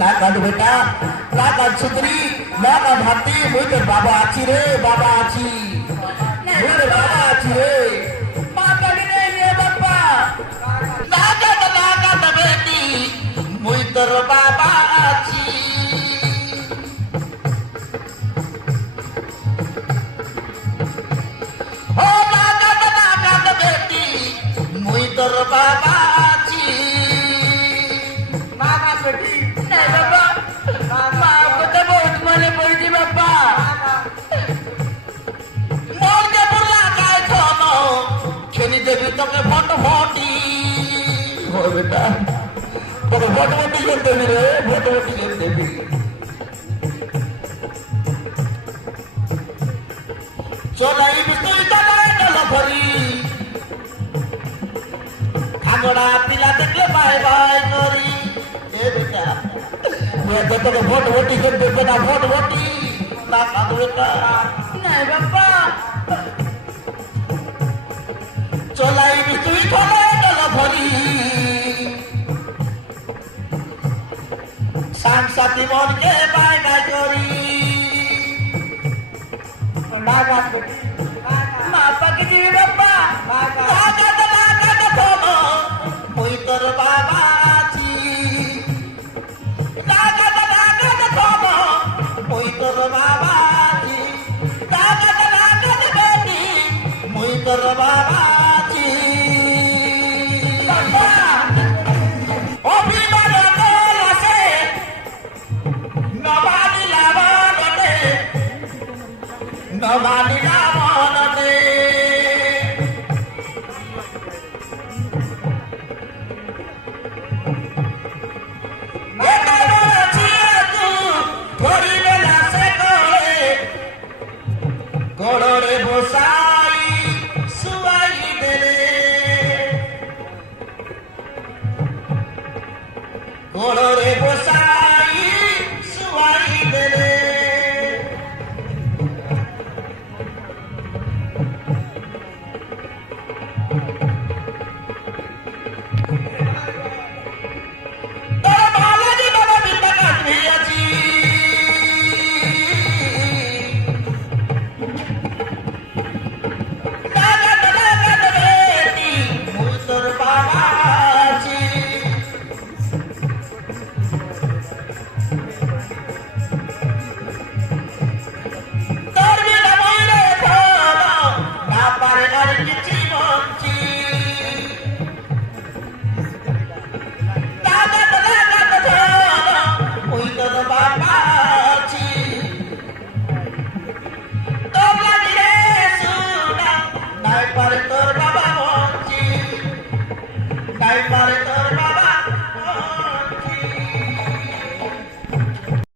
লাগান বেটা লাগান সুতরি লাগান হাতি মুইতে বাবা আছি রে বাবা আছি মুইতে বাবা আছি রে মাতা রে রে বাবা লাগান লাগান বেটি মুই তোর বাবা আছি ও লাগান লাগান বেটি মুই তোর বাবা আছি বাবা বেটি বাবা মা কথা বহুত মনে পড়ছি বাবা মরকে পুরলা গায়ে ধনো খেলি দেবি তোকে ফটো ফটি ও বেটা তোকে ফটো ফটি করে দেবি রে ফটো ফটি করে দেবি চলাই বিস্তুই তলায় গেল ভরি আগড়া পিলা দেখলে বাই বাই করি এ বেটা তোকে ভোট ভোটি করে দেবে না ভোট ভোটি না খাদু বেটা নাই বাবা চলাই তুই চলে গেল ভরি সাংসাতি মনকে বাই বাই করি না বাপ মা পাকে দিবি বাবা ওই তোর বাবা আছি ওই তোর বাবা আছি ওই তোর বাবা আছি অভিমান আছে নবানিলা মনতে নবানিলা মনতে গোড়ে বসাই শুয়াই দেলে গোড়ে বসাই শুয়াই দেলে তোর ভালো জীবন বিদ্যা কাটবি আছি তোর বাবা বঞ্চি তাই পারে